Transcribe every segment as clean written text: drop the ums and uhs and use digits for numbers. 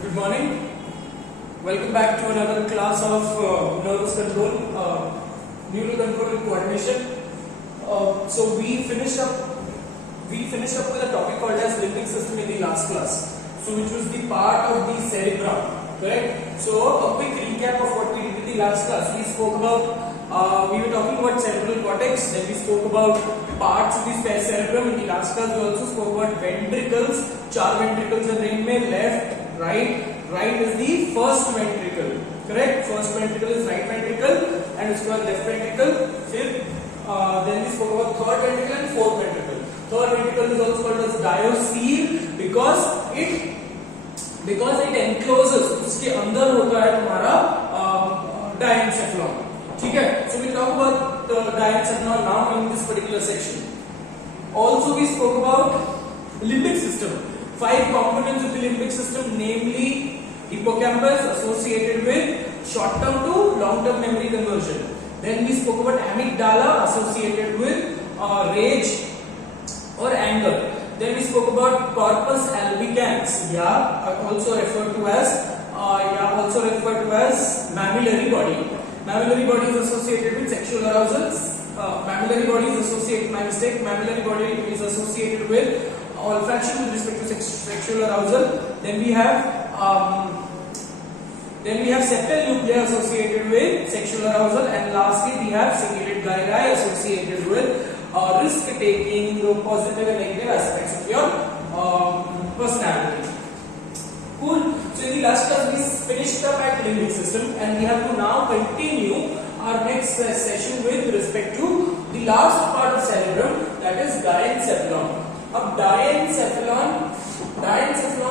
Good morning. Welcome back to another class of nervous control, neural control and coordination. So we finished up with a topic called as limbic system in the last class. So which was the part of the cerebrum, correct? So a quick recap of what we did in the last class. We spoke about we were talking about cerebral cortex. Then we spoke about parts of the cerebrum. In the last class we also spoke about ventricles. 4 ventricles है brain में, left, right is the first ventricle, correct? First ventricle is right ventricle and उसके बाद left ventricle. फिर then we spoke about third ventricle and fourth ventricle. Third ventricle is also called as diaphragm because it encloses, उसके अंदर होता है तुम्हारा diencephalon. ठीक है? So we talk about the diencephalon now in this particular section. Also we spoke about limbic system. 5 components of the limbic system, namely hippocampus associated with short-term to long-term memory conversion. Then we spoke about amygdala associated with rage or anger. Then we spoke about corpus albicans, also referred to as mammillary body. Mammillary body is associated with sexual arousal. Mammillary body is associated with olfaction with respect to sexual arousal. Then we have septal nuclei associated with sexual arousal, and lastly we have cingulate gyri associated with risk taking, positive and negative aspects of your personality. Cool. So in the last class we finished up at limbic system, and we have to now continue our next session with respect to the last part of cerebrum, that is diencephalon. अब diencephalon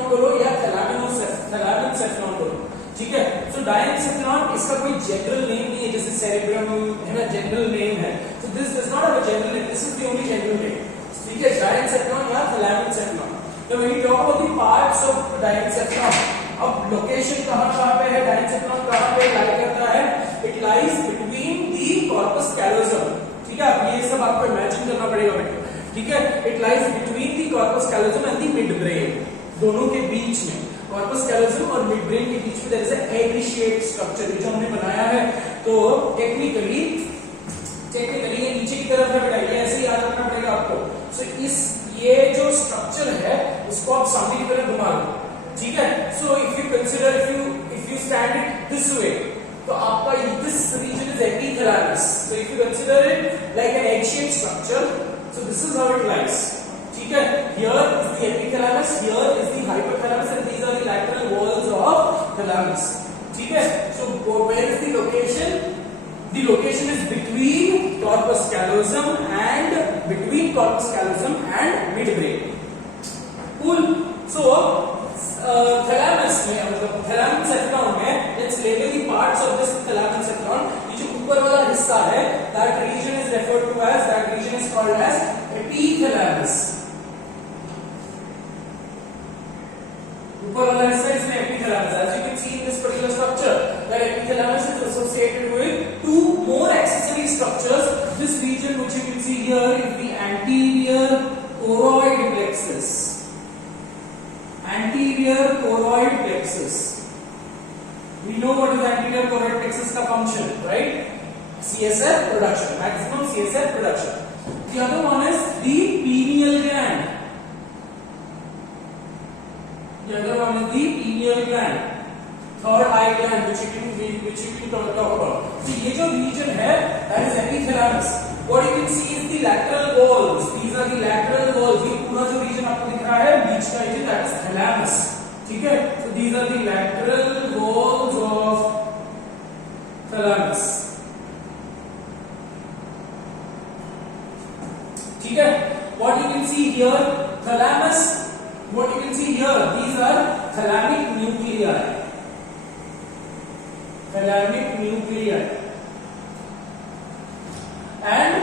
करो या thalamincephalon करो, ठीक है? So diencephalon इसका कोई general name नहीं है, जैसे cerebrum है ना, जनरल नेम है. So this does not have a general name. This is the only general name. ठीक है? diencephalon या thalamincephalon. Now when you talk about the parts of diencephalon, अब लोकेशन कहाँ पे है? diencephalon कहाँ पे lie करता है? It lies between the corpus callosum. ठीक है? अब ये सब आपको इमेजिन करना पड़ेगा बेटा. ठीक है? It lies between the corpus callosum and the midbrain. दोनों के बीच में corpus callosum और midbrain के बीच में there is a egg-shaped structure जो हमने बनाया है. तो टेक्निकली ये नीचे की तरफ है बेटा, ये ऐसे ही याद रखना पड़ेगा आपको. So ये जो स्ट्रक्चर है इसको आप सामने की तरफ घुमा लो, ठीक है? So if you stand it this way, तो आपका this region is epithalamus. So if you consider it like an egg-shaped structure, so this is how it lies. ठीक है? Here is the epithalamus, here is the hypothalamus, and these are the lateral walls of thalamus. ठीक है? So where is the location? The location is between corpus callosum and midbrain. Cool. So thalamincephalon में let's label the parts of this thalamincephalon. ये जो ऊपर वाला हिस्सा है, that region is called as epithalamus. ऊपर वाला हिस्सा इसमें epithalamus. As you can see in this particular structure, that epithalamus is associated with 2 more accessory structures. This region which you can see here is the anterior choroid plexus. Anterior choroid plexus. We know what is anterior choroid plexus का function, right? CSF production, maximum CSF production. The other one is the pineal gland. Third eye gland, which you can talk about. So ये जो region है, that is epithalamus. What you can see is the lateral walls. These are the lateral walls. ये पूरा जो region आपको दिख रहा है, बीच का region, that is thalamus. ठीक है? So these are the lateral walls of thalamus. ठीक है? What you can see here, thalamus. What you can see here, these are thalamic nuclei. And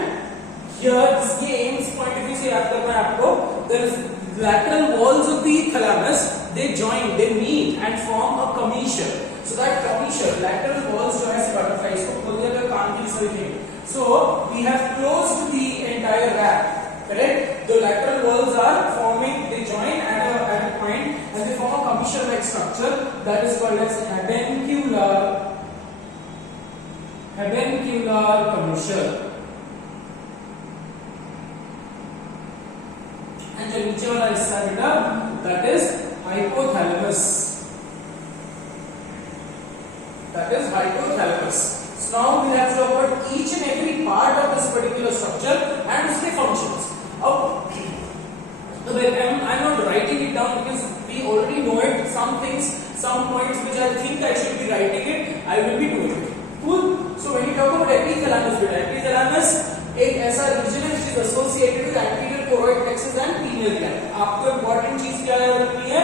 here this aims point of view से याद करना है आपको. There is lateral walls of the thalamus. They join, they meet and form a commissure. So that commissure, lateral walls जो है butterfly, इसको खोल दिया तो कान की तरह दिखेंगे. So we have closed the entire wrap. Correct? The lateral walls are forming, they join at a point and they form a commissure like structure. that is called as habencular commissure. And जो नीचे वाला हिस्सा है बेटा that is hypothalamus. So now we have to talk about each and every part of this particular structure and its functions. I'm not writing it down because we already know it. Some things, some points which I think I should be writing it, I will be doing it. Cool. So when you talk about epithalamus, epithalamus एक ऐसा reason है which is associated with anterior choroid plexus and pineal gland. आपको important चीज क्या याद रखनी है?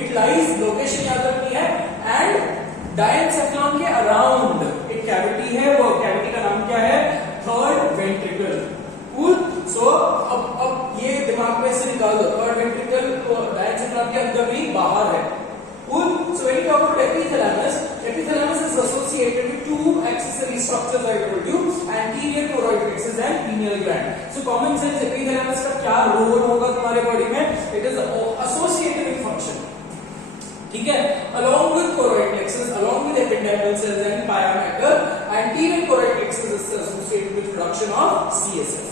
It lies, location याद रखनी है and diencephalon के around एक cavity है, वो cavity का नाम क्या है? Third ventricle. Cool. So अब ये दिमाग में से निकाल दो. Third ventricle diencephalon के अंदर भी बाहर है. Cool. So when you talk about epithalamus is associated with two accessory structures I told you, anterior choroid plexus and pineal gland. So common sense epithalamus का क्या रोल होगा तुम्हारे बॉडी में? It is associated with function. ठीक है? Along with choroid plexus, along with epidermal cells and pia mater, anterior choroid plexus is associated with production of CSF.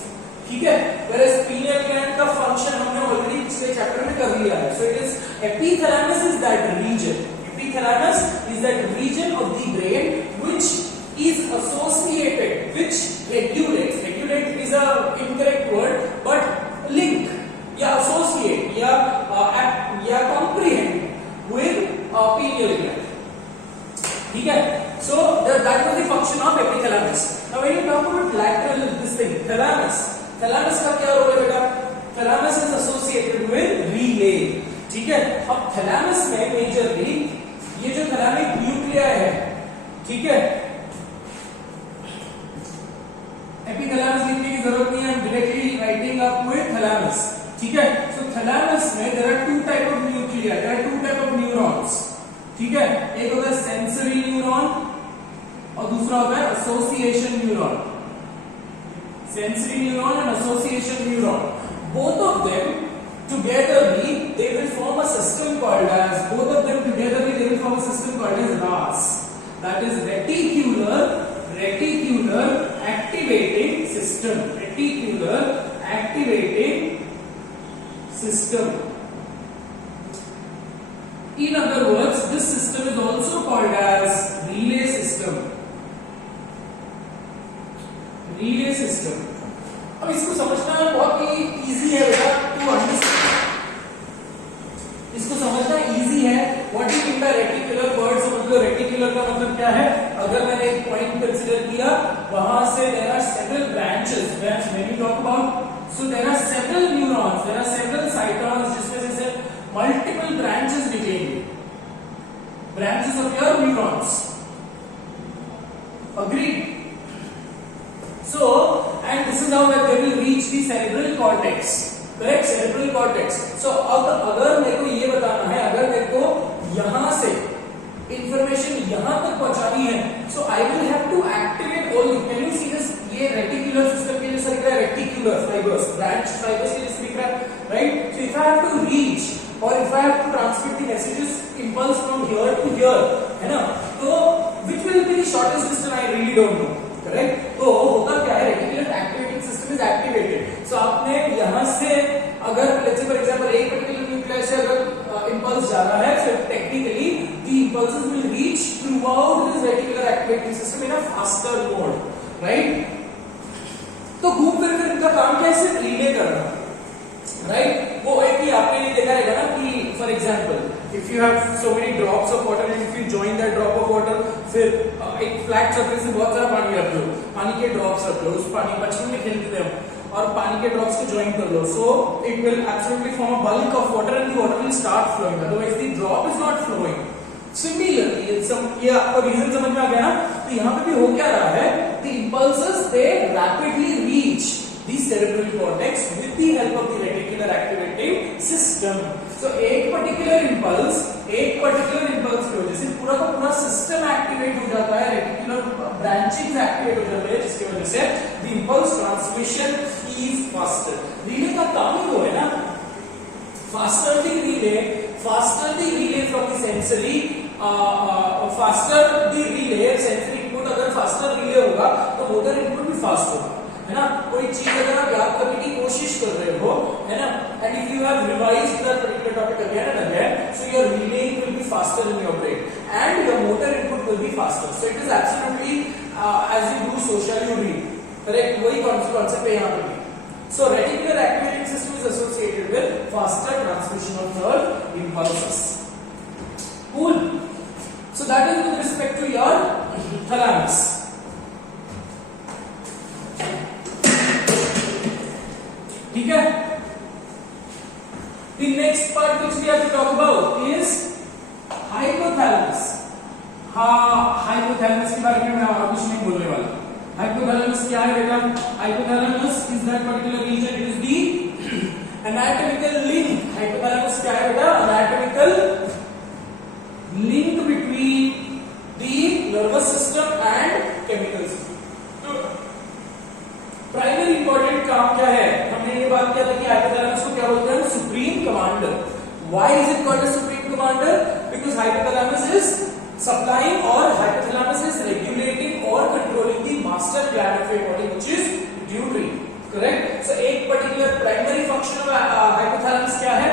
ठीक है? Whereas pineal gland का function हमने already पिछले chapter में कर लिया है. So it is epithalamus is that region. Epithalamus is that region of the brain which is associated, which regulates. Regulate is a incorrect word, but link या associate या comprehend with pineal gland. ठीक है? So that was the function of epithalamus. Now when you talk about lateral, this thing, thalamus का क्या role है बेटा? Thalamus is associated with relay. ठीक है? अब thalamus में मेजरली ये जो थैलेमिक न्यूक्लियाई है, ठीक है, एपिथैलेमस लिखने की जरूरत नहीं है, I'm directly writing up with thalamus. ठीक है? So thalamus में there are two type of nuclei, there are two type of neurons. ठीक है? एक होता है sensory neuron और दूसरा होता है association neuron. Sensory neuron and association neuron. Both of them togetherly they will form a system called as RAS. That is reticular activating system. Reticular activating system. In other words, this system is also called as relay system. Relay system. अब इसको समझना बहुत ही easy है बेटा to understand. इसको समझना easy है. What do you mean by reticular? Word समझ लो. रेटिकुलर का मतलब क्या है? अगर मैंने एक पॉइंट कंसीडर किया, वहां से there are several branches. When you talk about, so there are several neurons, there are several cytons, जिसमें से मल्टीपल ब्रांचेस निकलेंगे. Branches of your neurons. Agreed? So, and this is how that they will reach the cerebral cortex. Correct? Cerebral cortex. So, अगर मेरे को ये बताना है, अगर मेरे को यहाँ से information यहाँ तक पहुँचानी है, so I will have to activate all. Can you see this? ये reticular system के जैसा दिख रहा है, reticular fibers, branch fibers के जैसा दिख रहा है, right? So, if I have to reach or if I have to transmit the messages impulse from here to here, है ना? तो which will be the shortest distance? I really don't know. Correct? तो होता क्या है? Reticular activating system is activated. So आपने यहां से अगर लेट्स से फॉर एग्जांपल एक पर्टिकुलर न्यूक्लियस से अगर इंपल्स जा रहा है, so technically the impulses will reach throughout this reticular activating system in a faster mode, right? तो घूम फिर कर इनका काम क्या है? सिर्फ रिले करना, राइट? वो एक ही आपने ये देखा रहेगा ना कि for example if you have so many drops of water and if you join that drop of water, फिर एक फ्लैट सरफेस में बहुत सारा पानी रख लो, पानी के ड्रॉप्स रख लो, उस पानी बचपन में खेलते थे हम, और पानी के ड्रॉप्स को ज्वाइन कर लो, so it will absolutely form a bulk of water and the water will start flowing. Otherwise the drop is not flowing. Similarly, ये आपको रीजन समझ में आ गया ना? तो यहाँ पे भी हो क्या रहा है? The impulses they rapidly reach the cerebral cortex with the help of the reticular activating system. So एक पर्टिकुलर इंपल्स की वजह से पूरा का पूरा सिस्टम एक्टिवेट हो जाता है, रेटिकुलर ब्रांचिंग्स एक्टिवेट हो जाते हैं, जिसकी वजह से the impulse transmission is faster. Relay का काम ही वो है ना, faster the relay sensory faster the relay, sensory input अगर फास्टर रिले होगा तो मोटर इनपुट भी फास्ट होगा, है ना। कोई चीज अगर आप याद करने की कोशिश कर रहे हो, है ना, and if you have revised that particular topic again and again, so your relaying will be faster in your brain and your motor input will be faster. So it is absolutely as you do social you read, correct, वही concept है यहाँ पे भी. So reticular activating system is associated with faster transmission of nerve impulses. Cool. So that is with respect to your thalamus. ठीक है. The next part which we have to talk about is hypothalamus. हाँ, hypothalamus के बारे में मैं और कुछ नहीं बोलने वाला. Hypothalamus क्या है बेटा? Hypothalamus is that particular region. It is the anatomical link. Hypothalamus क्या है बेटा? Anatomical link between the nervous system and chemical system. Primary important काम क्या है? हमने ये बात किया था कि हाइपोथैलेमस को क्या बोलते हैं? Supreme commander. Why is it called supreme commander? Because hypothalamus is supplying और हाइपोथैलेमस इज रेगुलेटिंग और controlling the master gland of your body which is pituitary. Correct. So एक particular primary function of hypothalamus क्या है?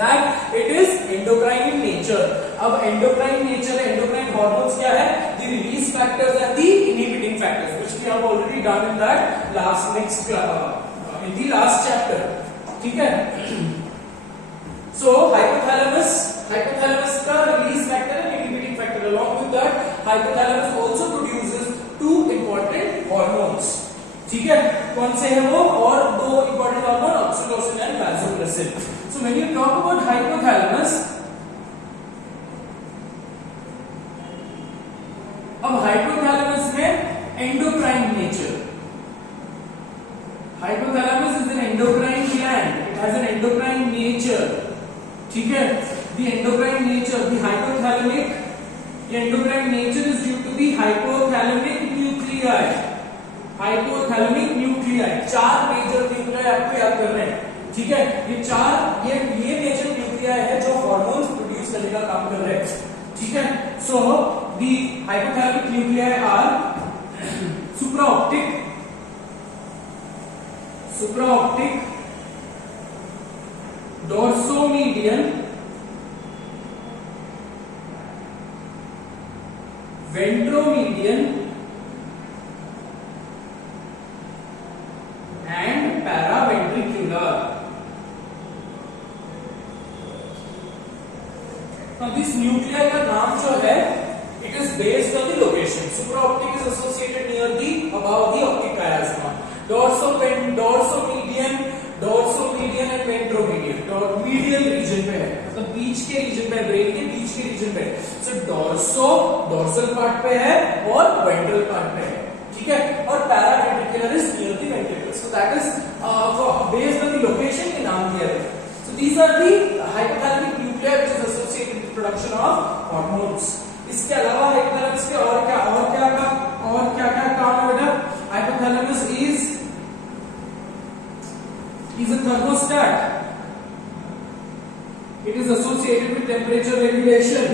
That it is endocrine in nature. अब endocrine nature, endocrine hormones क्या है? The release factors and the inhibiting factors which we have already done in that next in the last chapter. ठीक है. सो hypothalamus का release factor and inhibiting factor, along with that hypothalamus also produces two important hormones. ठीक है. कौन से हैं वो? और दो important hormone, oxytocin and vasopressin. So when you talk about hypothalamus, अब हाइपोथैलेमस में endocrine nature. Hypothalamus is an endocrine gland. It has an endocrine nature. ठीक है. The endocrine nature, the hypothalamic endocrine nature is due to the hypothalamic nuclei. Hypothalamic nuclei, चार major nuclei आपको याद करने हैं. ठीक है. ये चार ये मेजर न्यूक्लियाई है जो हार्मोन्स प्रोड्यूस करने का काम कर रहे हैं. ठीक है. सो the hypothalamic nuclei are supraoptic, dorsomedian, ventromedian and paraventricular. Now this nuclei का नाम जो है, it is based on the location. Supraoptic is associated near the above the optic chiasma. Dorsomedian and ventromedian. Medial region पे है, मतलब बीच के reason पे, brain के बीच के रीजन पे. So dorsal part पे है और ventral part पे है. ठीक है. और paraventricular is near the ventricle. So that is based on the location के नाम दिया है. So these are the hypothalamic nuclei which is associated with production of hormones. इसके अलावा हाइपोथैलेमस के और क्या काम है बेटा? Hypothalamus is a thermostat. It is associated with temperature regulation.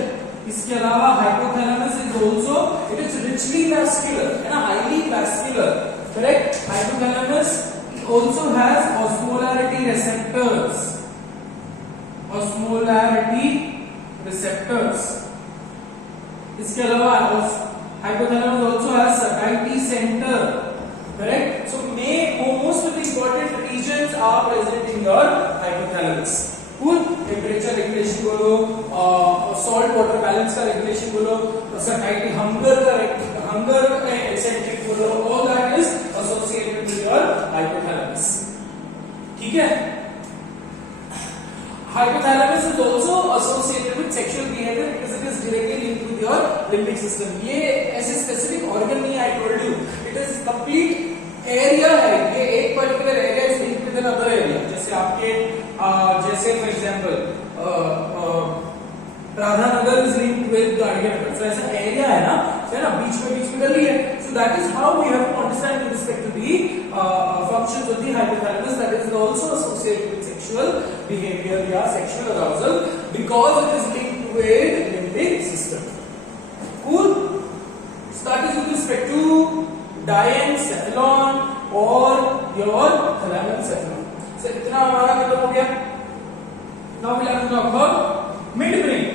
इसके अलावा hypothalamus is also, it is richly vascular, है ना, highly vascular. Correct. Hypothalamus also has osmolarity receptors. इसके अलावा hypothalamus also has satiety center. Correct. So most of the important regions are present in your hypothalamus. Cool. Temperature regulation बोलो, salt water balance का regulation बोलो, satiety, hunger eccentric बोलो, all that is associated with your hypothalamus. ठीक है. Hypothalamus is also associated with sexual behavior because it is directly linked with your limbic system. ये ऐसे specific organ नहीं है, I told you. It is complete area है. ये एक particular area is linked with another area. जैसे आपके जैसे for example Radhanagar is linked with गाड़ियाँ. So ऐसा area है ना, बीच में गली है. So that is how we have to understand with respect to the functions of the hypothalamus, that is also associated with sexual behavior या sexual arousal because it is linked to liquid limbic system. Cool. So that is with respect to diencephalon or your thalamencephalon. So इतना हमारा खत्म हो गया. Now we'll have to talk about midbrain.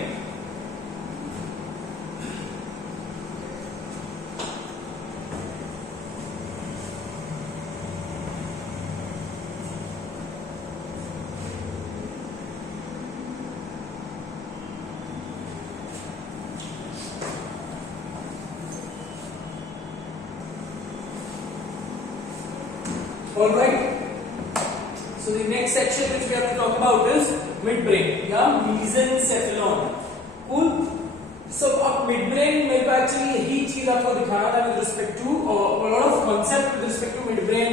All right. So the next section which we have to talk about is midbrain या mesencephalon. Cool. So अब midbrain मेरे को actually यही चीज आपको दिखाना था with respect to a lot of concept with respect to midbrain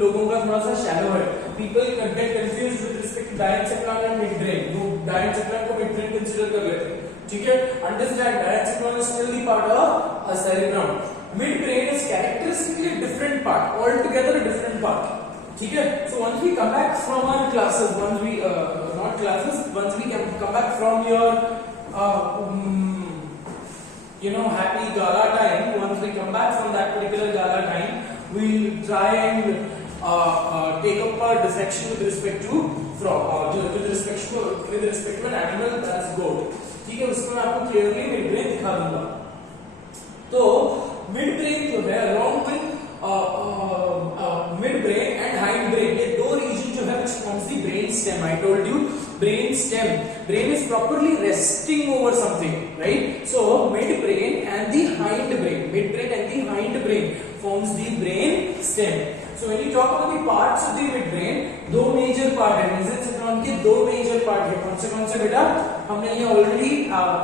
लोगों का थोड़ा सा shallow है. People get confused with respect to diencephalon and midbrain. वो diencephalon को midbrain consider कर लेते हैं. ठीक है? Understand diencephalon is still the part of a cerebrum. Midbrain is characteristically a different part, altogether a different part. ठीक है? So once we come back from our classes, once we not classes, once we come back from your happy gala time, once we come back from that particular gala time, we'll try and take up a dissection with respect to with respect to an animal, that's goat. ठीक है? उसको मैं आपको clearly midbrain दिखा दूंगा. तो midbrain जो है along with midbrain and hindbrain, ये दो region जो है which forms the brain stem. I told you brain stem. Brain is properly resting over something, right? So midbrain and the hindbrain forms the brain stem. So when you talk about the parts of the midbrain, दो major part है. mesencephalon के दो major part है. कौन से बेटा? हमने ये already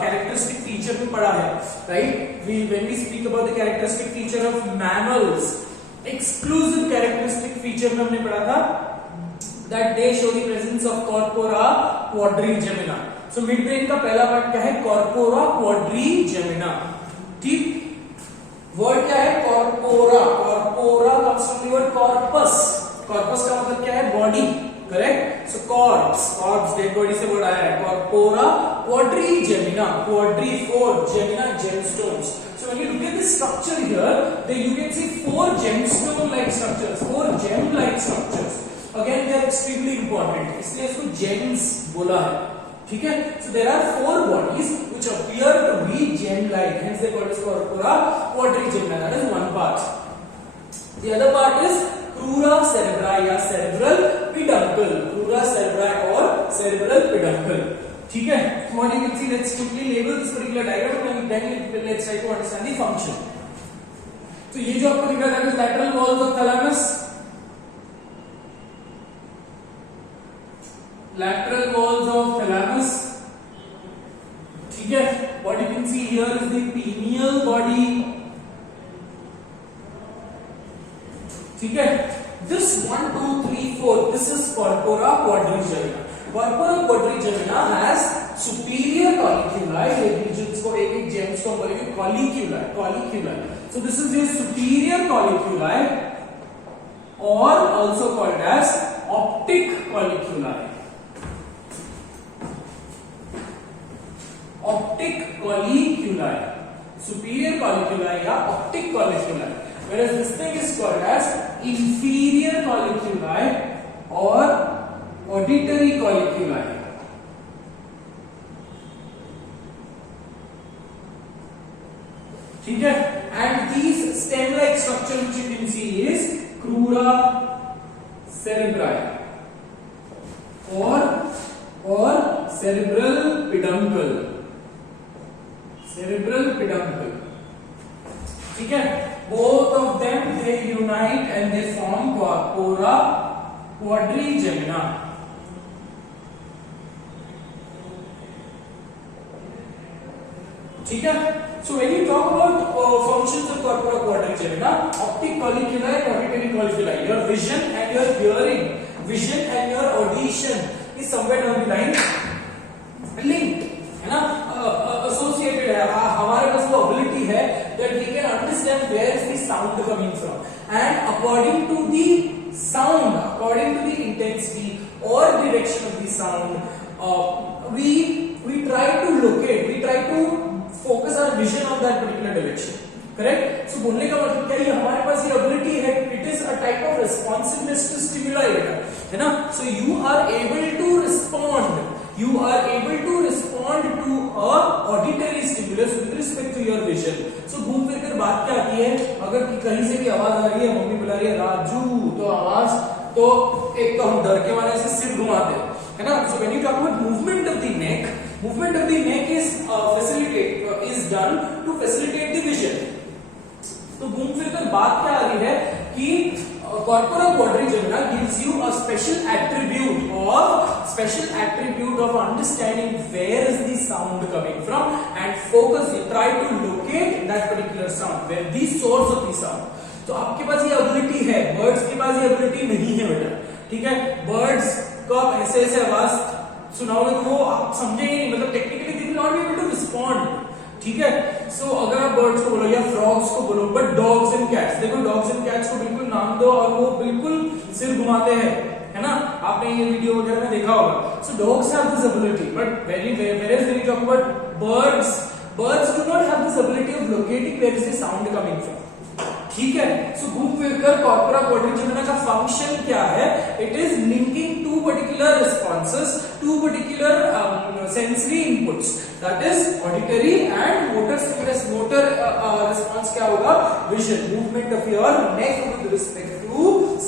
characteristic feature में पढ़ा है, right? When we speak about the characteristic feature of mammals, exclusive characteristic feature में हमने पढ़ा था that they show the presence of corpora quadrigemina. So midbrain का पहला पार्ट क्या है? corpora quadrigemina. ठीक? वर्ड क्या है? corpora. corpora comes from the word corpus. corpus का मतलब क्या है? body. correct? So corpse dead body से वर्ड आया है. corpora quadrigemina. quadri 4, gemina gemstones. So when you look at the structure here, then you can see 4 gemstone like structures, 4 gem like structures. Again they are extremely important, इसलिए इसको gems बोला है. ठीक है? So there are 4 bodies which appear to be gem like, hence they call it corpora quadrigemina. That is one part. The other part is crura cerebri या cerebral peduncle. crura cerebri or cerebral peduncle. ठीक है? So what you can see, let's quickly label this particular diagram and then let's try to understand the function. तो ये जो आपको दिख रहा है lateral walls of thalamus. lateral walls of thalamus. ठीक है? What you can see here is the pineal body. ठीक है? This 1, 2, 3, 4. This is corpora quadrigemina. Corpora quadrigemina has superior colliculi. जिसको एक gemstone बोलेंगे colliculi. So this is your superior colliculi, or also called as optic colliculi. Optic colliculi, superior colliculi या optic colliculi. Whereas this thing is called as inferior colliculi or auditory colliculi. ठीक है? And these stem-like structure which you can see is crura cerebri or cerebral peduncle. ठीक है? Both of them they unite and they form corpora quadrigemina. ठीक है? So when you talk about functions of corpora quadrigemina, optic colliculi and auditory colliculi, your vision and your hearing, vision and your audition is somewhere down the line linked, है ना? Associated है. हमारे पास वो ability है that we can understand where is the sound coming from, and according to the sound, according to the intensity or direction of the sound, we we try to locate, we try to focus our vision on that particular direction. Correct. So बोलने का मतलब क्या है, हमारे पास ये ability है, it is a type of responsiveness to stimuli, है ना. So you are able to respond, you are able to respond to a auditory stimulus with respect to your vision. So घूम फिर कर बात क्या आती है, अगर कहीं से भी आवाज आ रही है, मम्मी बुला रही है राजू, तो आवाज तो एक तो हम डर के मारे से सिर घुमाते हैं, है ना. So when you talk about movement of the neck is is done to facilitate the vision. तो घूम फिर कर बात क्या आ रही है कि corpora quadrigemina gives you a special attribute of understanding where is the sound coming from and focus, you try to locate that particular sound, where the source of the sound. तो आपके पास ये एबिलिटी है, birds के पास ये ability नहीं है बेटा, ठीक है. बर्ड्स को आप ऐसे ऐसे आवाज सुनाओगे तो वो आप समझेंगे नहीं, मतलब technically they will not be able to respond, ठीक है. सो अगर आप बर्ड्स को बोलो या फ्रॉग्स को बोलो, बट डॉग्स एंड कैट्स, देखो डॉग्स एंड कैट्स को बिल्कुल नाम दो और वो बिल्कुल सिर घुमाते हैं, है ना. आपने ये वीडियो वगैरह में देखा होगा. So dogs have this ability, but whereas when you talk about birds do not have this ability of locating where is the sound coming from, ठीक है. सो घूम फिर कर कॉर्पोरा क्वाड्रिजेमिना का फंक्शन क्या है, it is linking to particular responses, to particular sensory inputs, that is auditory and motor stimulus. Motor response क्या होगा, vision, movement of your neck with respect to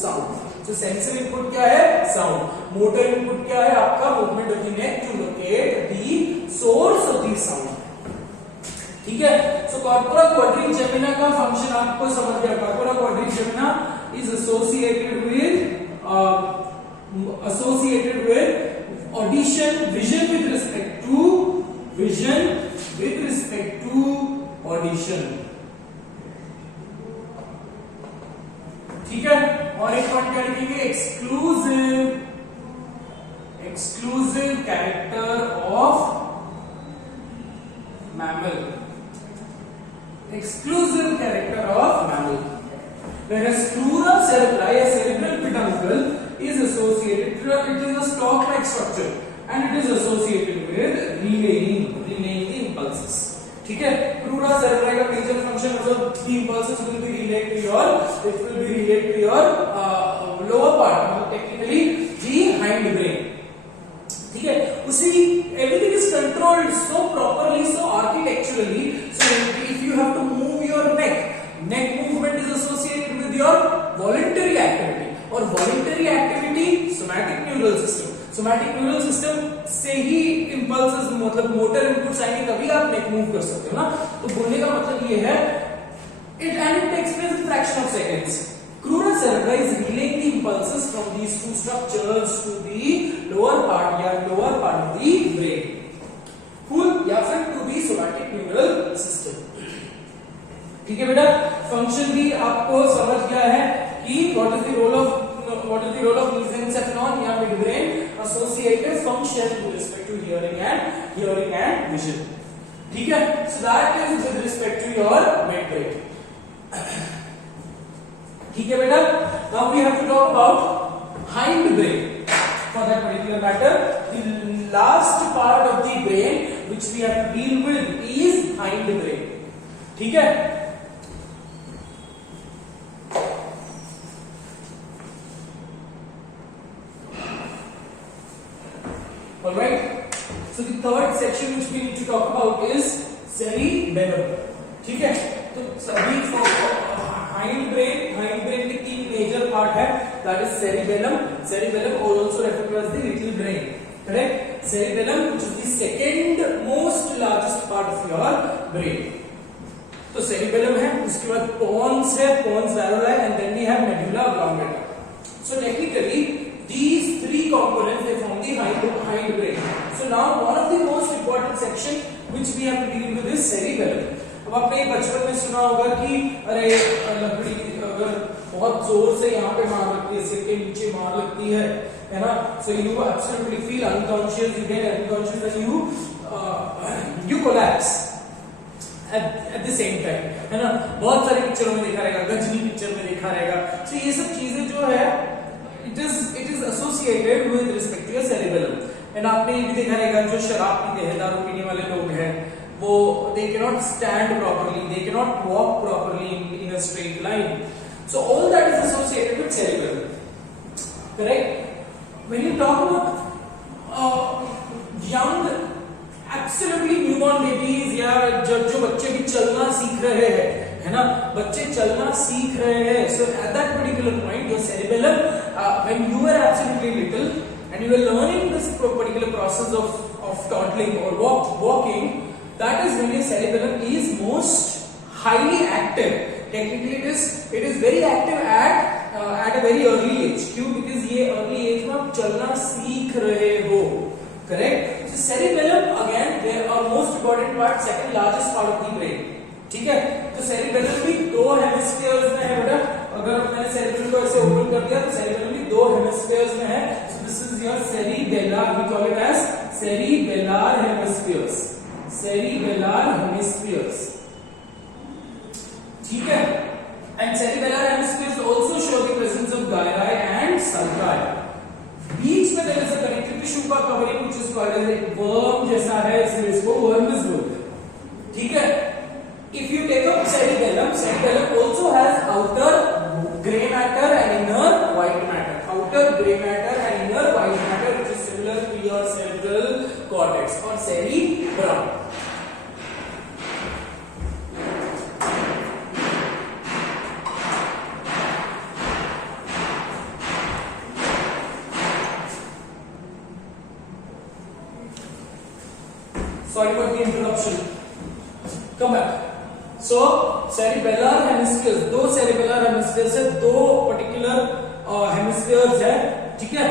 sound. So sensory input क्या है, sound. Motor input क्या है आपका, movement of the neck to locate the source of the sound, ठीक है. So corpora quadrigemina का फंक्शन आपको समझ गया. Corpora quadrigemina is associated with audition, vision with respect to audition, ठीक है. और एक पॉइंट क्या लिखेंगे, exclusive character of mammal, exclusive character of mammal. Whereas crura cerebri, a cerebral peduncle, is associated, it is a stalk-like structure and it is associated with relaying the impulses, ठीक है. crura cerebri का major function is the impulses will be relayed to your lower part, technically the hind brain, ठीक है. उसी everything is controlled so properly, so architecturally. So if you have to move your neck movement is associated with your voluntary activity, और voluntary activity somatic neural system से ही impulses, मतलब motor inputs आएंगे तभी आप neck move कर सकते हो ना. तो बोलने का मतलब ये है, it takes place in fraction of seconds. Crura cerebri is relaying the impulses from these two structures to the lower part of the brain, cool, या फिर to the somatic neural system, ठीक है बेटा. फंक्शन भी आपको समझ गया है कि what is the role of mesencephalon या midbrain, associative function with respect to hearing and vision, ठीक है. So that is with respect to your midbrain, ठीक है बेटा. Now we have to talk about hind brain. For that particular matter, the last part of the brain which we have to deal with is hind brain, ठीक है. Alright. So the third section which we need to talk about is cerebellum, ठीक है. तो सभी hind brain के तीन major part है, that is cerebellum or also referred to as the little brain, correct. Cerebellum, which is the second most largest part of your brain. तो cerebellum है, उसके बाद pons है, pons varola, and then we have medulla oblongata. So technically these three components they form the hind brain. So now one of the most important section which we have to deal with is cerebellum. अब आपने बचपन में सुना होगा कि अरे लकड़ी अगर बहुत जोर से यहाँ पे मार लगती है, सिर के नीचे मार लगती है ना. So you absolutely feel unconscious, you get unconscious and you collapse at the same time, है ना. बहुत सारी पिक्चरों में देखा रहेगा, गजनी पिक्चर में देखा रहेगा. So ये सब चीजें जो है it is associated with respect to your cerebellum. And आपने ये भी देखा रहेगा जो शराब पीते हैं, दारू पीने वाले लोग हैं, वो they cannot stand properly, they cannot walk properly in a straight line. So all that is associated with cerebellum. Correct? When you talk about young, absolutely newborn babies या जो बच्चे भी चलना सीख रहे हैं, है ना, बच्चे चलना सीख रहे हैं, so at that particular point your cerebellum, when you were absolutely little and you were learning this particular process of toddling or walking, that is when your cerebellum is most highly active. Technically it is very active at a very early age. क्यों? Because ये early age में आप चलना सीख रहे हो. Correct? So cerebellum again, they are most important part, second largest part of the brain. ठीक है? तो cerebellum भी दो हेमिस्फीयर्स में है बेटा. अगर मैंने cerebellum को ऐसे ओपन कर दिया तो cerebellum भी दो हेमिस्फीयर्स में है. So this is your cerebellar. We call it as cerebellar hemispheres. Cerebellar hemispheres. ठीक है? And cerebellar hemispheres also show the presence of gyri and sulci. बीच में there is a connective tissue का covering which is called as a worm जैसा है, इसलिए इसको वर्मस बोलते हैं. ठीक है? If you take up cerebellum also has outer gray matter and inner white matter. Outer gray matter and inner white matter, which is similar to your cerebral cortex or cerebrum. Sorry for the interruption. Come back. So cerebellar hemispheres, दो cerebellar hemispheres है, दो particular hemispheres है, ठीक है?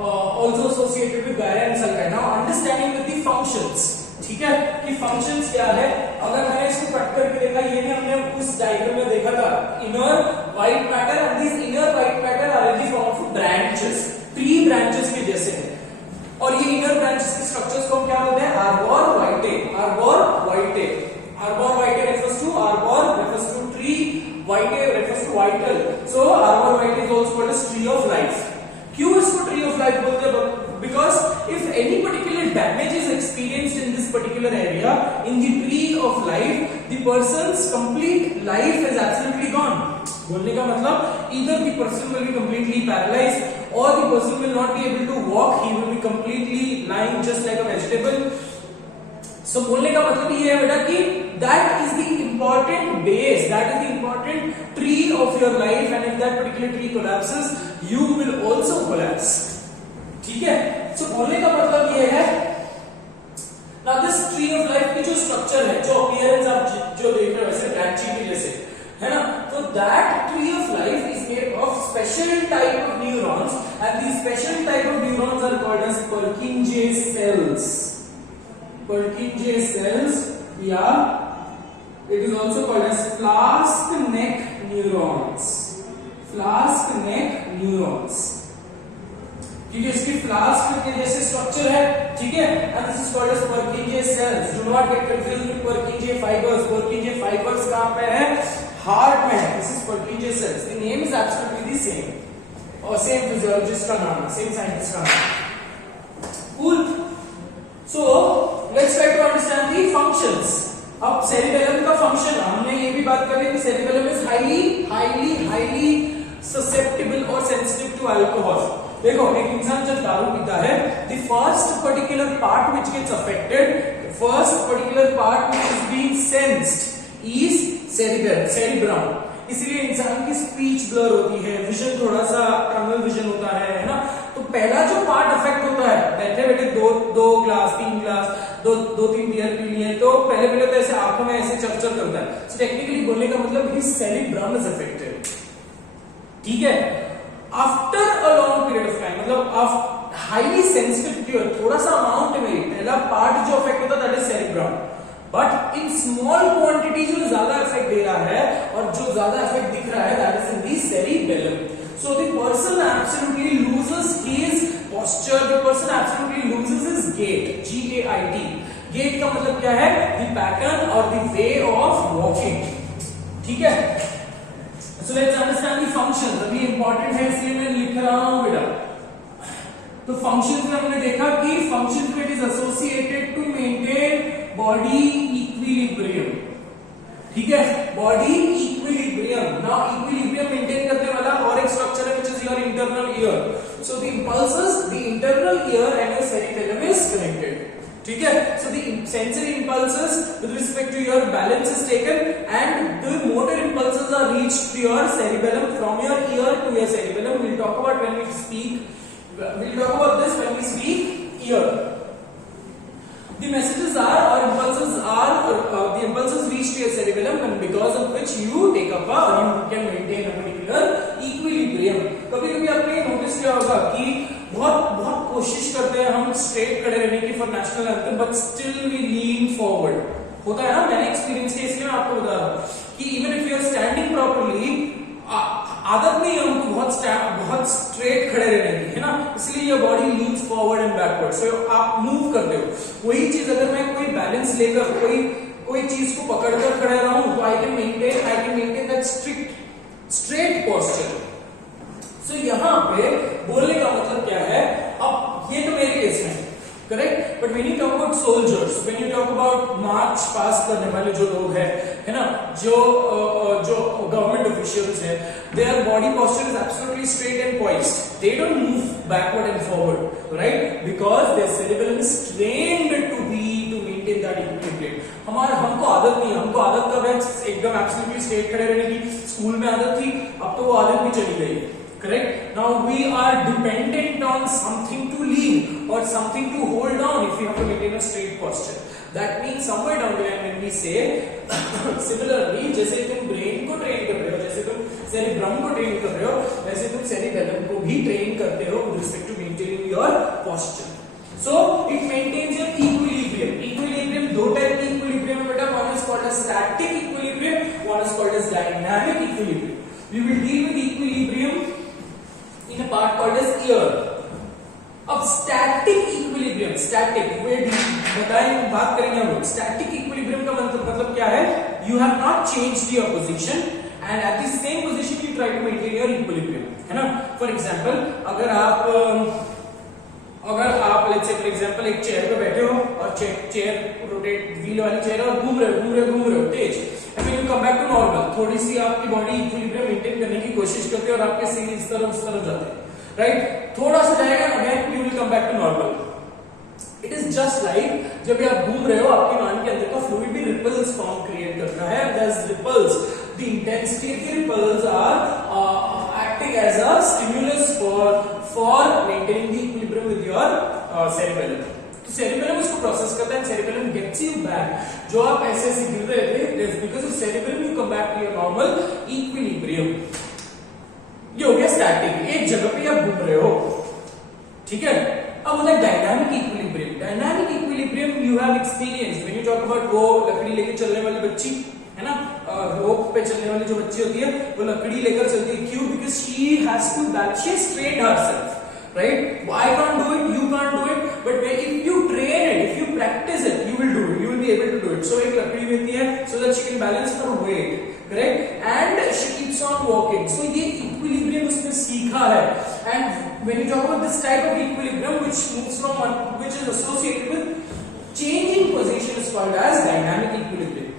Also associated with gyri and sulci. Now understanding with the functions, ठीक है? कि functions क्या है? अगर मैंने इसको कट करके देखा, ये भी हमने उस डायग्राम में देखा था. Inner white matter and these inner white matter are in the form of branches, tree branches के जैसे है. और ये इनर ब्रांचेस के स्ट्रक्चर्स को हम क्या बोलते हैं? आर्बोर वाइटे. आर्बोर वाइटे. आर्बोर वाइटे refers to tree. वाइटे refers to vital. So आर्बोर वाइटे is also called as tree of life. क्यों इसको tree of life बोलते हैं? Because if any particular damage is experienced in this particular area in the tree of life, the person's complete life is absolutely gone. बोलने का मतलब either the person will be completely paralyzed or the person will not be able to walk, he will be completely lying just like a vegetable. So बोलने का मतलब ये है बेटा कि that is the important base, that is the important tree of your life, and if that particular tree collapses, you will also collapse. ठीक है? So बोलने का मतलब ये है, now this tree of life की जो structure है, जो appearance आप जो देख रहे हो वैसे branching के जैसे, है ना? तो that tree of life is made of special type of neurons, and these special type of neurons are called as Purkinje cells. Purkinje cells, yeah, it is also called as flask neck neurons. Flask neck neurons. क्योंकि इसकी flask के जैसे structure है, ठीक है? And this is called as Purkinje cells. Do not get confused with Purkinje fibers. Purkinje fibers कहाँ पे है? हार्ट में है. This is Purkinje cells. The name is absolutely the same. और same physiologist का नाम है, same scientist का नाम. Cool. So let's try to understand the functions. अब cerebellum का function, हमने ये भी बात करी कि cerebellum is highly susceptible or sensitive to alcohol. देखो एक इंसान जब दारू पीता है, the first particular part which gets affected, first particular part which is being sensed is cerebrum. इसलिए इंसान की स्पीच ब्लर होती है, विजन थोड़ा सा टनल विजन होता है ना? तो पहला जो पार्ट अफेक्ट होता है, बैठे बैठे दो ग्लास, तीन ग्लास, दो तीन बियर पी लिए, तो पहले तो ऐसे आंखों में ऐसे चरचर करता है. So technically बोलने का मतलब his cerebrum is affected. ठीक है? After a long period of time, मतलब highly sensitive to थोड़ा सा अमाउंट में पहला पार्ट जो अफेक्ट होता है that is cerebrum. But in small quantity जो ज्यादा इफेक्ट दे रहा है और जो ज्यादा इफेक्ट दिख रहा है that is in the cerebellum. So the person absolutely loses his posture, the person absolutely loses his gait, G-A-I-T. Gait का मतलब क्या है? The pattern or the way of walking. ठीक है? So let's understand the functions. अभी important है इसलिए मैं लिख रहा हूं बेटा. तो फंक्शंस में हमने देखा कि फंक्शंस में it is associated to maintain body equilibrium, ठीक है, body equilibrium. Now equilibrium maintain करने वाला और एक स्ट्रक्चर है which is your internal ear. So the impulses, the internal ear and your cerebellum is connected, ठीक है। So the sensory impulses with respect to your balance is taken and the motor impulses are reached to your cerebellum from your ear to your cerebellum. We'll talk about when we speak, we'll talk about this when we speak ear. The messages are or impulses are the impulses reach to your cerebellum and because of which you take up a or you can maintain a particular equilibrium. कभी कभी आपने notice किया होगा कि बहुत बहुत कोशिश करते हैं हम स्ट्रेट खड़े रहने की for national anthem but still we lean forward, होता है ना, मैंने एक्सपीरियंस किया इसलिए मैं आपको बता रहा हूं कि even if you are standing properly, आदत नहीं है हमको बहुत स्ट्रेट खड़े रहने की, है ना, इसलिए your body leans forward and backward, so आप मूव करते हो। वही चीज अगर मैं कोई बैलेंस लेकर कोई चीज को पकड़कर खड़े रहूं तो I can maintain that straight posture. So यहां पे बोलने का मतलब क्या है, अब ये तो मेरे केस में correct, but when you talk about soldiers, when you talk about march pass करने वाले जो लोग हैं, है ना, जो गवर्नमेंट ऑफिशियल्स है, their body posture is absolutely straight and poised, they don't move backward and forward, right, because their cerebellum is trained to maintain that equilibrium. हमको आदत नहीं है, हमको आदत कब है, एकदम एब्सोल्युटली स्ट्रेट खड़े रहने की, स्कूल में आदत थी, अब तो वो आदत भी चली गई है, correct। Now we are dependent on something to lean or something to hold on if you have to maintain a straight posture. That means somewhere down the line when we say similarly, जैसे तुम brain को train कर रहे हो, जैसे तुम cerebrum को train कर रहे हो, वैसे तुम सेरिबेलम को भी ट्रेन करते हो with respect to maintaining your posture. So it maintains your equilibrium. Equilibrium, दो टाइप की equilibrium है बेटा, one is called as static equilibrium, one is called as dynamic equilibrium. We will deal with equilibrium in a part called as ear. अब static equilibrium, static बताएं, बात करेंगे हम लोग static equilibrium का मतलब क्या है, you have not changed your position and at the same position you try to maintain your equilibrium, है ना। For example, अगर आप let's say for example एक चेयर पे बैठे हो और चेयर रोटेट, व्हील वाली चेयर और घूम रहे हो तेज, and when you come back to normal, थोड़ी सी आपकी बॉडी इक्विलिब्रियम मेंटेन करने की कोशिश करते हैं और आपके सीन इस तरफ उस तरफ जाते हैं, राइट, थोड़ा सा जाएगा, again you will come back to normal. It is just like जब आप घूम रहे हो, आपके कान के अंदर का फ्लूइड भी रिपल्स फॉर्म क्रिएट करता है, thus ripples, the intensity of the ripples are acting as a stimulus for maintaining the equilibrium with your cerebellum. तो सेरिबेलम इसको प्रोसेस करता है, सेरिबेलम गेट्स यू बैक, जो आप ऐसे गिर रहे थे, because of cerebellum you come back to your normal equilibrium. ये हो गया स्टैटिक, एक जगह पे आप घूम रहे हो, ठीक है। अब होता है dynamic equilibrium. Dynamic equilibrium you have experience when you talk about वो लकड़ी लेके चलने वाली बच्ची, है ना, रोप पे चलने वाली जो बच्ची होती है वो लकड़ी लेकर चलती है, क्यों, because she has to balance, she straight herself, right, I can't do it, you can't do it, but if you train it, if you practice it, you will do it, you will be able to do it. So एक लकड़ी मिलती है so that she can balance her weight, correct, and she keeps on walking. So ये equilibrium उसने सीखा है, and when you talk about this type of equilibrium which moves from one, which is associated with changing position is called as dynamic equilibrium,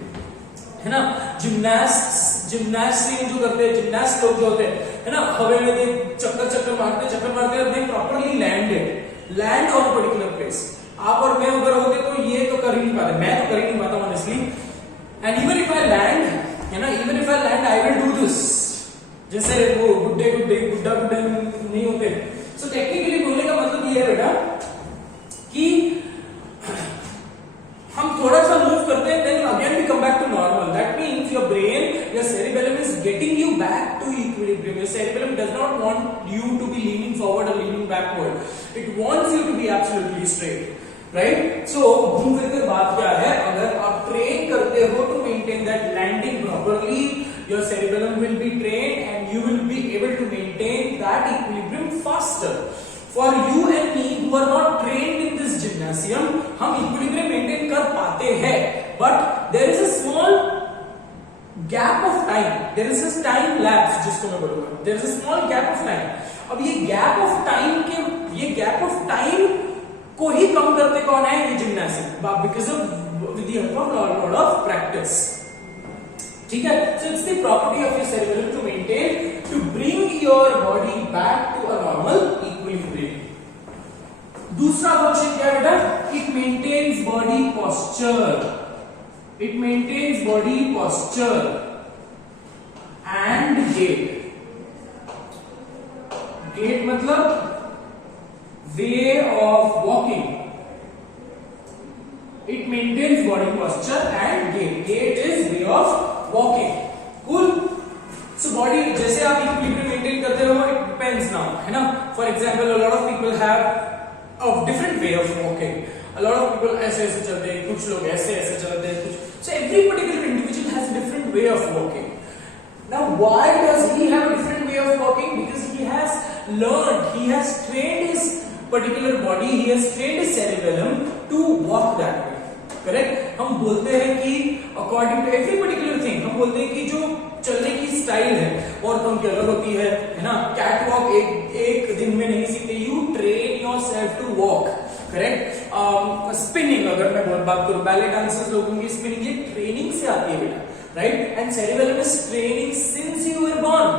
है ना। Gymnastic जो करते हैं, gymnast लोग जो होते हैं, है ना, हवा में चक्कर मारते और दे properly land on particular place. आप और मैं अगर होते तो ये तो कर ही नहीं पाते, मैं तो कर ही नहीं पाता honestly, and even if I land, है ना, even if I land I will do this, जैसे वो गुड्डा नहीं होते। सो टेक्निकली बोलने का मतलब ये है बेटा कि हम थोड़ा सा मूव करते हैं, then again we come back to normal. That means your brain, your cerebellum is getting you back to equilibrium. Your cerebellum does not want you to be leaning forward or leaning backward. It wants you to be absolutely straight, right? So घूम फिर कर बात क्या है, अगर आप train करते हो to maintain that landing properly, your cerebellum will be trained and you will be able to maintain that equilibrium faster. For you and me who are not trained in this gymnasium, हम equilibrium maintain कर पाते हैं, but there is a small gap of time, there is a time lapse जिसको मैं बोलूंगा, there is a small gap of time. अब ये gap of time के ये गैप ऑफ टाइम को ही कम करते कौन है? ये gymnastic, because of with the help of lot of practice. ठीक है, so it's the property of your cerebellum to maintain, to bring your body back to a normal equilibrium. दूसरा function क्या है बेटा? It maintains body posture, it maintains body posture and gait. Gait मतलब way of walking, it maintains body posture and gait. Gait is way of walking. Cool. So body जैसे आप equilibrium maintain करते हो, it depends now, है ना। For example, a lot of people have a different way of walking. A lot of people ऐसे ऐसे चलते हैं, कुछ लोग ऐसे ऐसे चलते हैं, कुछ, so every particular individual has a different way of walking. Now why does he have a different way of walking? Because he has learned, he has trained his particular body, he has trained his cerebellum to walk that way. Correct. हम बोलते हैं कि according to every particular thing, हम बोलते हैं कि जो चलने की स्टाइल है औरतों की अलग होती है ना। कैट वॉक एक दिन में नहीं सीखते, you train yourself to walk, correct. Spinning अगर मैं बात करूं, बैले डांसर्स लोगों की स्पिनिंग ये ट्रेनिंग से आती है बेटा, right. And cerebellum is training since you were born,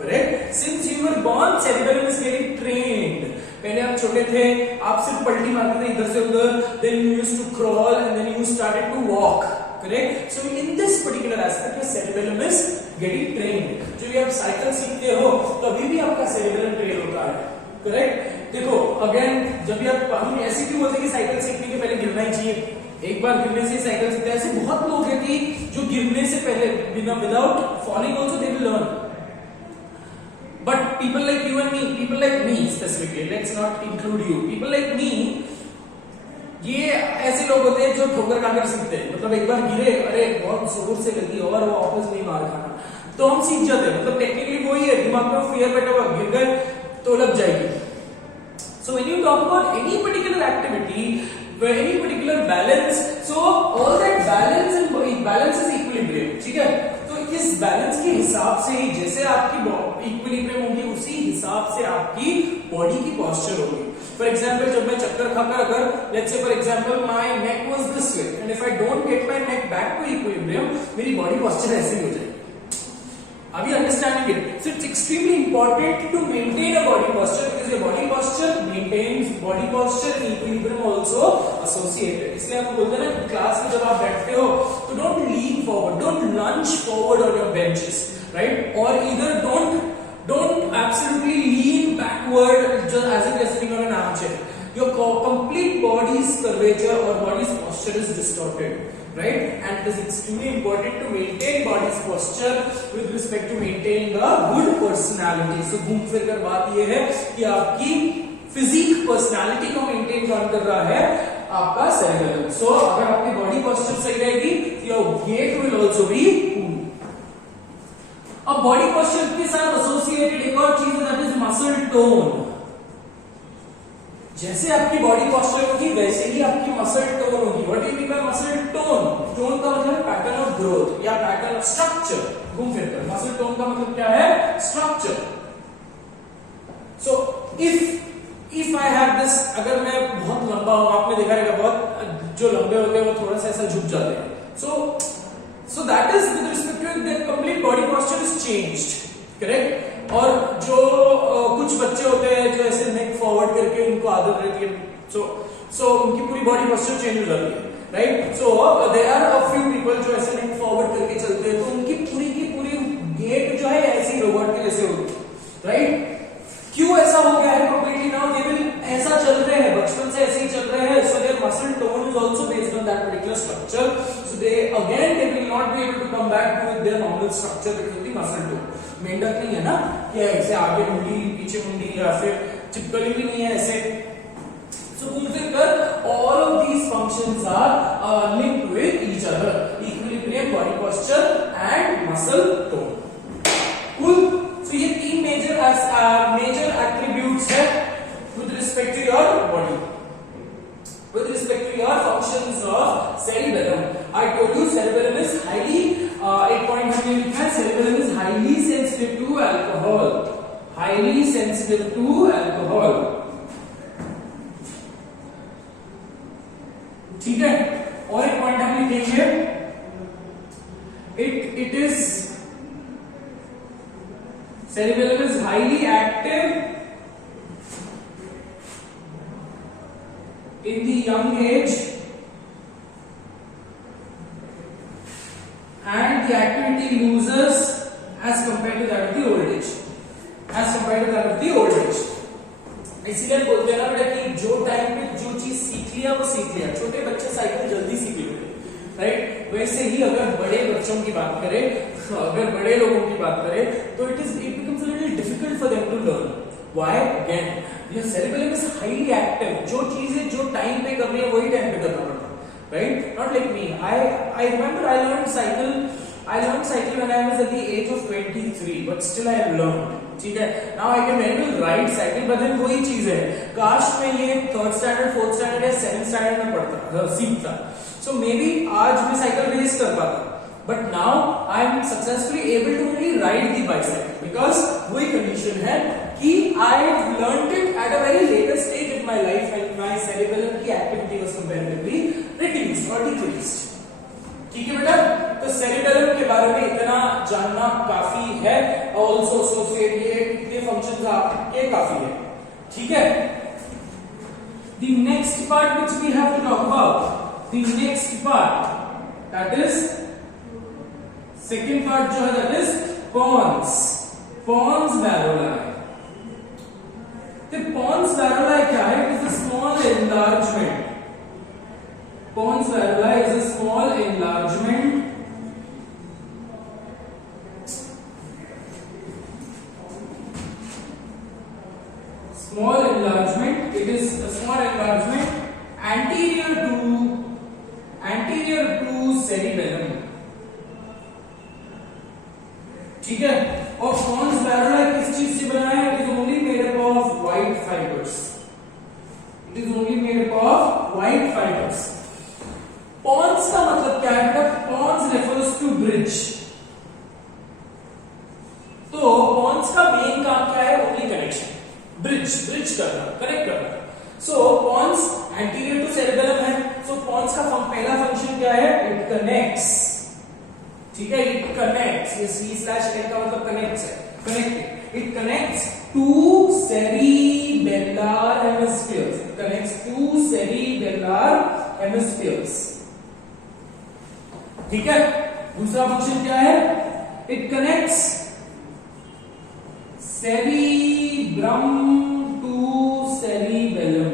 correct. Since you were born cerebellum is very trained. पहले आप छोटे थे, आप सिर्फ पलटी मारते थे इधर से उधर, then you used to crawl and then you started to walk, correct. So in this particular aspect your cerebellum is getting trained. जब भी आप साइकिल सीखते हो तभी भी आपका सेरेबेलम ट्रेन होता है, करेक्ट। देखो अगेन, जब भी आप, हम ऐसे क्यों बोलते हैं कि साइकिल सीखने के पहले गिरना ही चाहिए, एक बार गिरने से साइकिल सीखते हैं। ऐसे बहुत लोग हैं कि जो गिरने से पहले बिना without falling also they will learn. But people like you and me, people like me specifically, let's not include you, people like me, ये ऐसे लोग होते हैं जो ठोकर खाकर सीखते हैं। मतलब एक बार गिरे, अरे बहुत जोर से लगी और वो वापस नहीं मार खाना, तो हम सीख जाते हैं। मतलब टेक्निकली वही है, दिमाग में फियर बैठा हुआ, गिर गए तो लग जाएगी। So when you talk about any particular activity, any particular balance, so all that balance is equilibrium, ठीक है। तो इस बैलेंस के हिसाब से ही जैसे आपकी इक्विलिब्रियम होगी, उसी हिसाब से आपकी बॉडी की पोस्चर होगी। फॉर एग्जाम्पल, जब मैं चक्कर खाकर, अगर let's say for example my neck was this way and if I don't get my neck back to equilibrium, मेरी बॉडी पोस्चर ऐसे ही हो जाएगी। Are you understanding it? So it's extremely important to maintain a body posture because your body posture maintains body posture and equilibrium also associated. इसलिए आपको बोलते हैं ना, क्लास में जब आप बैठते हो तो don't lean forward, don't lunge forward on your benches, right? Or either don't absolutely lean backward just as if you're sitting on an armchair. Your complete body's curvature or body's posture is distorted. Right, and it is extremely important to maintain body's posture with respect to maintaining a good personality. So घूम फिर कर बात ये है कि आपकी physique personality को maintain कौन कर रहा है? आपका सेरेबेलम। सो अगर आपकी बॉडी पोस्चर सही रहेगी, your gait will also be cool. अब बॉडी पोस्चर के साथ एसोसिएटेड एक और चीज है, दैट इज मसल टोन। जैसे आपकी बॉडी पोस्चर होगी वैसे ही आपकी मसल टोन होगी। What do you mean by muscle tone? Tone का मतलब पैटर्न ऑफ ग्रोथ या पैटर्न ऑफ स्ट्रक्चर। घूम फिर कर मसल टोन का मतलब क्या है? Structure. So if I have this, अगर मैं बहुत लंबा हूं, आपने देखा रहेगा बहुत जो लंबे होते हैं वो थोड़ा सा ऐसा झुक जाते हैं। So that is with respect to their complete body posture is changed, correct. और जो कुछ बच्चे होते हैं जो ऐसे नेक फॉरवर्ड करके उनको आदत रहती है, सो उनकी पूरी बॉडी पोस्चर चेंज हो जाती है, right. So there are a few people जो ऐसे नेक फॉरवर्ड करके चलते हैं, तो उनकी पूरी की पूरी गेट जो है ऐसी रोबोट के जैसे होती है, राइट। क्यों ऐसा हो गया है? कंप्लीटली नाउ दे विल ऐसा चल रहे हैं, बचपन से ऐसे ही चल रहे हैं। So their muscle tone is also based on that particular structure. So they will not be able to come back to their normal structure because of the muscle tone. मेंढक नहीं है ना कि ऐसे आगे मुंडी पीछे मुंडी, या फिर चिपकली भी नहीं है ऐसे। सो घूम फिर कर all of these functions are linked with each other, equilibrium, body posture and muscle tone. Cool. So ये तीन मेजर एट्रीब्यूट्स है with respect to your body, with respect to your functions of cerebellum. I told you cerebellum is highly, एक point हमने लिखा है, cerebellum is highly sensitive to alcohol, highly sensitive to alcohol, ठीक है, और एक point हम लिखेंगे, it is cerebellum is highly active in the young age and the activity loses as compared to that of the old age, इसीलिए बोलते हैं ना बेटा कि जो टाइम पे जो चीज सीख लिया वो सीख लिया। छोटे बच्चे साइकिल जल्दी सीख लेते, राइट? वैसे ही अगर बड़े बच्चों की बात करें, अगर बड़े लोगों की बात करें, तो it becomes a little difficult for them to learn. Why? Again your cerebellum is highly active. जो चीजें जो टाइम पे करनी है वही टाइम पे करना पड़ता है, right? Not like me, I remember I learn cycle when I was at the age of 23, but still I have learn. ठीक है, now I can well ride cycle, but then वही चीज है, काश मैं ये 3rd स्टैंडर्ड 4th स्टैंडर्ड या 7th standard में पढ़ता सीखता, सो मे बी आज मैं साइकिल रेस कर पाता, but now I am successfully able to only ride the bicycle, because वही कंडीशन है कि I have learned it at a very later stage in my life and my cerebellum की activity was comparatively reduced और decreased. ठीक है बेटा, तो cerebellum के बारे में इतना जानना काफी है, ऑल्सो एसोसिएट ये इतने फंक्शंस आपके काफी है। ठीक है, the next part which we have to talk about, the next part that is second part जो है दैट इज पॉन्स वैरोलाई। तो पॉन्स वैरोलाई क्या है? It is a small enlargement. Pons varolai is a small enlargement it is a small enlargement anterior to cerebellum। ठीक है, और pons varolai किस चीज से बना है? It is only made up of white fibers। Pons का मतलब क्या है बेटा? Pons refers to bridge. तो पॉन्स का मेन काम क्या है? ओनली कनेक्शन, ब्रिज करना, कनेक्ट करना। So pons anterior to cerebellum है, सो पॉन्स का पहला फंक्शन क्या है? It connects. ठीक है, इट कनेक्ट्स, ये C/N का मतलब कनेक्ट्स है, connecting. It connects to cerebellar hemispheres. ठीक है, दूसरा फंक्शन क्या है? It connects cerebrum to cerebellum.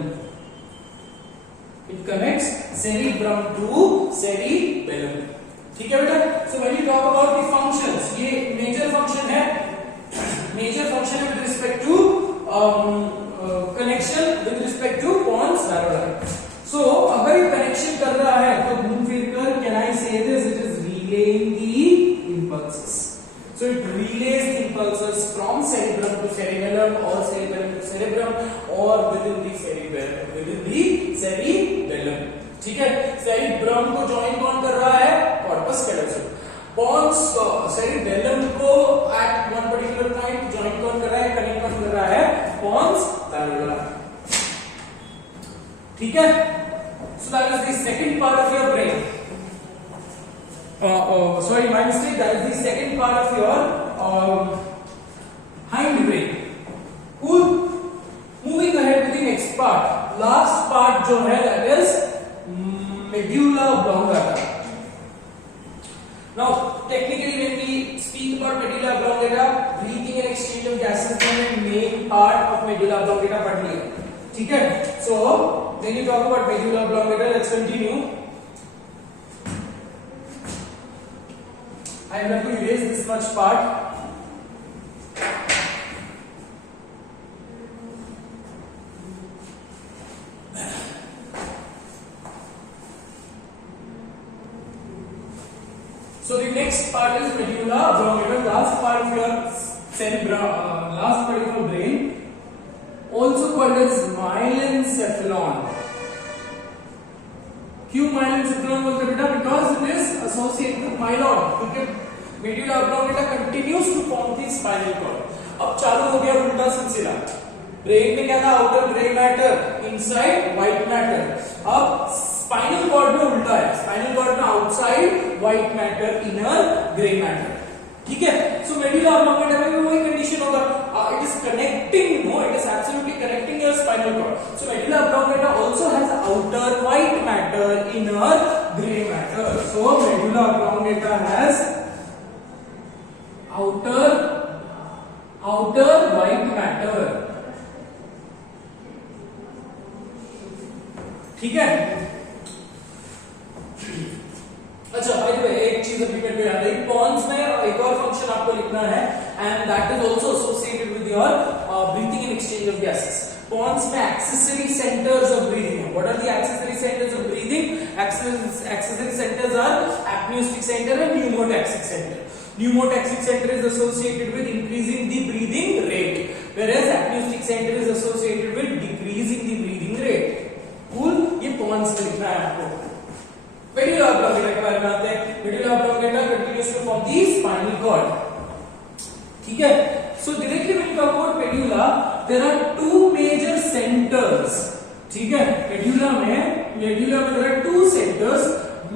ठीक है बेटा, so when you talk about the functions, ये मेजर फंक्शन है with respect to connection with respect to pons varolii. So अगर ये कनेक्शन कर रहा है तो घूम फिर कर, कैन आई से this, it is relaying the impulses. So it relays the impulses from cerebrum to cerebellum or cerebellum to cerebrum or within the cerebellum। ठीक है, cerebrum को ज्वाइन कौन कर रहा है? corpus callosum। pons cerebellum को at one particular point join कौन कर रहा है? कनेक्ट कौन कर रहा है? pons varolai। ठीक है, so that is the second part of your brain। Sorry, my mistake. That is the second part of your hind brain. Cool. Moving ahead to the next part. Last part जो है that is medulla oblongata. Now, technically, when we speak about medulla oblongata, breathing and exchange of gases is the main part of medulla oblongata पढ़ लिया। ठीक है? So, when you talk about medulla oblongata, let's continue. I am going to erase this much part. So the next part is medulla oblongata, last part of your cerebrum, last part of your brain, also called as myelencephalon। क्यों myelencephalon बोलते हैं बेटा? Because it is associated with myelin, क्योंकि medulla oblongata continues to form the spinal cord। अब चालू हो गया उल्टा सिलसिला। ब्रेन में क्या था? Outer grey matter, inside white matter. अब स्पाइनल कॉर्ड में उल्टा है, स्पाइनल कॉर्ड में outside white matter, inner grey matter, ठीक है। सो मेडुला ऑब्लोंगेटा में भी वही कंडीशन होगा, it is connecting, no it is absolutely connecting your spinal cord. So medulla oblongata also has outer white matter, inner grey matter. So medulla oblongata has outer white matter, ठीक है। अच्छा भाई तो एक चीज अभी मेरे को याद है, पॉन्स में एक और फंक्शन आपको लिखना है and that is also associated with your breathing and exchange of gases. Pons में एक्सेसरी सेंटर्स ऑफ ब्रीथिंग है। What are the accessory centers of breathing? Accessory centers are apneustic center and pneumotaxic center. Pneumotaxic center is associated with increasing the breathing rate, whereas apneustic center is associated with decreasing the breathing rate. Cool? ये Pond's में लिखना है आपको। Medulla oblongata के बारे में आते हैं। Medulla oblongata continues to form the spinal cord, ठीक है। So directly when you talk about medulla, there are two major centers, ठीक है। मेडुला में there are two centers.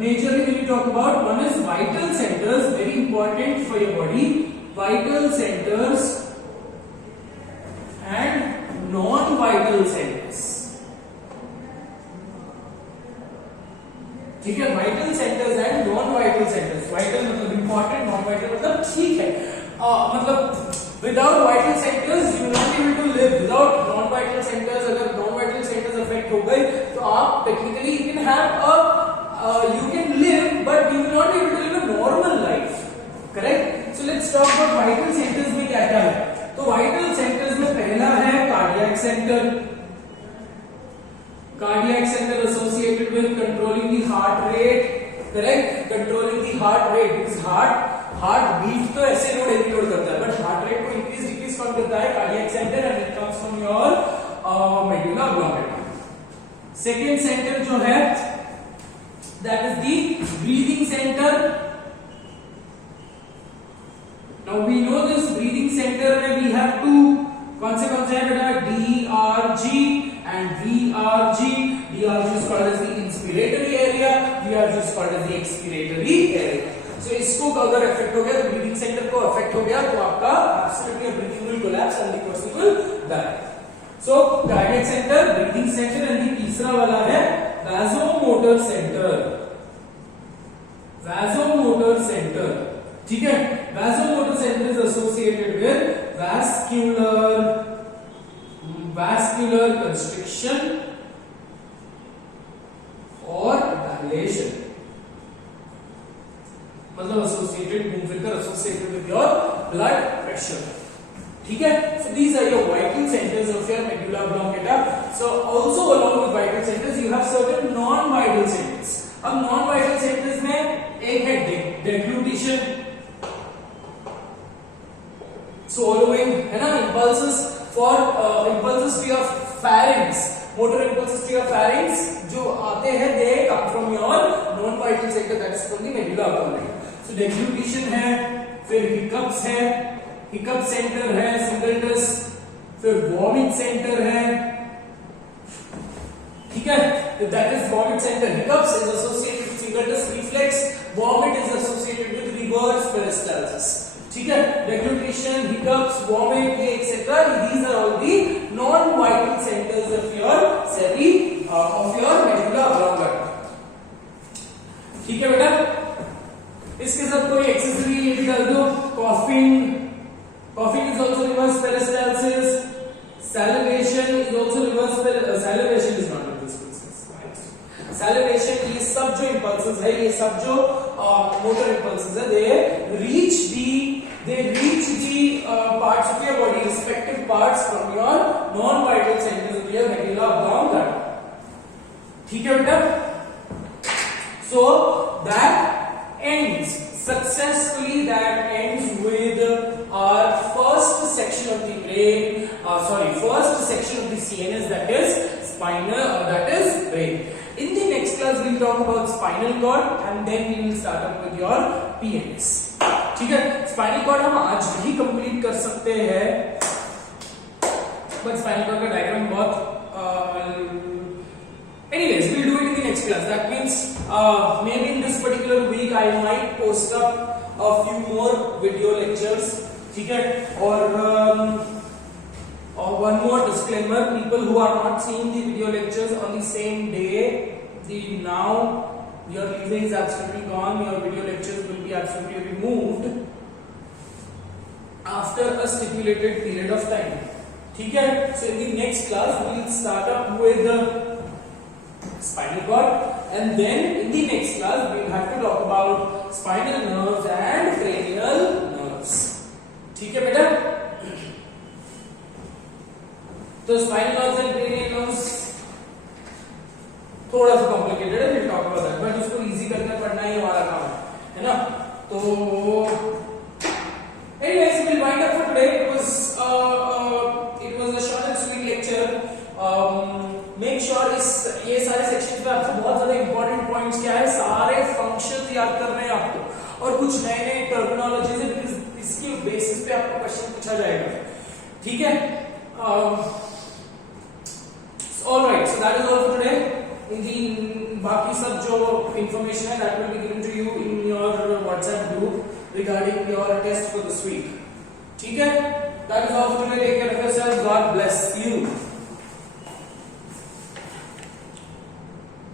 Majorly when you talk about, one is vital centers, very important for your body, vital centers and non-vital centers, ठीक है। vital centers and non-vital centers, vital मतलब important, non-vital मतलब ठीक है, मतलब without vital centers you will not be able to live, without non-vital centers, अगर non-vital centers affect हो गए तो आप technically you can have a you can live but you will not be able to live a normal life, correct? So let's talk about vital centers में क्या क्या है। तो vital centers में पहला है cardiac center. Cardiac center associated with controlling the heart rate, correct? Controlling the heart rate, because heart beat तो ऐसे लोड हेवी लोड करता है, but heart rate को increase decrease कौन करता है? Cardiac center, and it comes from your medulla oblongata. Second center जो है that is the breathing center. Now we know this breathing center में we have two, कौन से है बेटा? DRG and VRG. DRG is called as the inspiratory area, VRG is called as the expiratory area. So इसको अगर affect हो गया तो breathing center को affect हो गया तो आपका absolutely breathing will collapse and the person will die. So cardiac center, breathing center and the तीसरा वाला है vasomotor center. Vasomotor center, ठीक है। Vasomotor center is associated with vascular constriction or dilation, मतलब associated with your blood pressure, ठीक है। So these are your vital centers of your medulla oblongata. So also along with vital centers you have certain non-vital centers. अब non-vital centers में एक है deglutition, swallowing, है ना, impulses to your pharynx, motor impulses to your pharynx जो आते हैं they come from your non-vital center, that is from the medulla oblongata. So deglutition है, फिर hiccups है, hiccup center है singultus, फिर vomit center है, ठीक है। That is vomit center. Hiccups is associated with singultus reflex, vomit is associated with reverse peristalsis, ठीक है। deglutition, hiccups, vomit etc. these are all the non-vital centers of your medulla oblongata, ठीक है बेटा। इसके साथ कोई एक्सेसरी ये भी डाल दो, coughing is also reverse peristalsis, salivation is also reverse salivation is not salivation, ये सब जो impulses है, ये सब जो motor impulses है, they reach the parts of your body, respective parts from your non-vital centers of your medulla oblongata, ठीक है बेटा। So that ends successfully, that ends with our first section of the brain, first section of the CNS, that is spinal, that is brain. In the next class we will talk about spinal cord and then we will start up with your PNS, ठीक है। Spinal cord हम आज भी complete कर सकते हैं, but spinal cord का diagram बहुत anyways we will do it in the next class. That means maybe in this particular week I might post up a few more video lectures. ठीक है? Or one more disclaimer: people who are not seeing the video lectures on the same day, now your leeway is absolutely gone. Your video lectures will be absolutely removed after a stipulated period of time. ठीक है? So in the next class we will start up with spinal cord, and then in the next class we will have to talk about spinal nerves and cranial nerves. ठीक है बेटा? तो spinal nerves and cranial nerves थोड़ा सा complicated है, we'll talk about that, but उसको easy करके पढ़ना ही हमारा काम है ना? तो anyways, we'll wind up for today. It was a short and sweet lecture. Make sure ये सारे सेक्शन पे आपको बहुत ज्यादा इंपॉर्टेंट पॉइंट्स क्या है, सारे फंक्शंस याद करने हैं आपको, और कुछ नए नए टर्मिनोलॉजीज है, बिकॉज इसके बेसिस पे आपको क्वेश्चन पूछा जाएगा. ठीक है? Alright, so that is all for today. बाकी सब जो इंफॉर्मेशन है that will be given to you in your WhatsApp group regarding your test for this week. ठीक है? That is all for today. Take care of yourself. God bless you.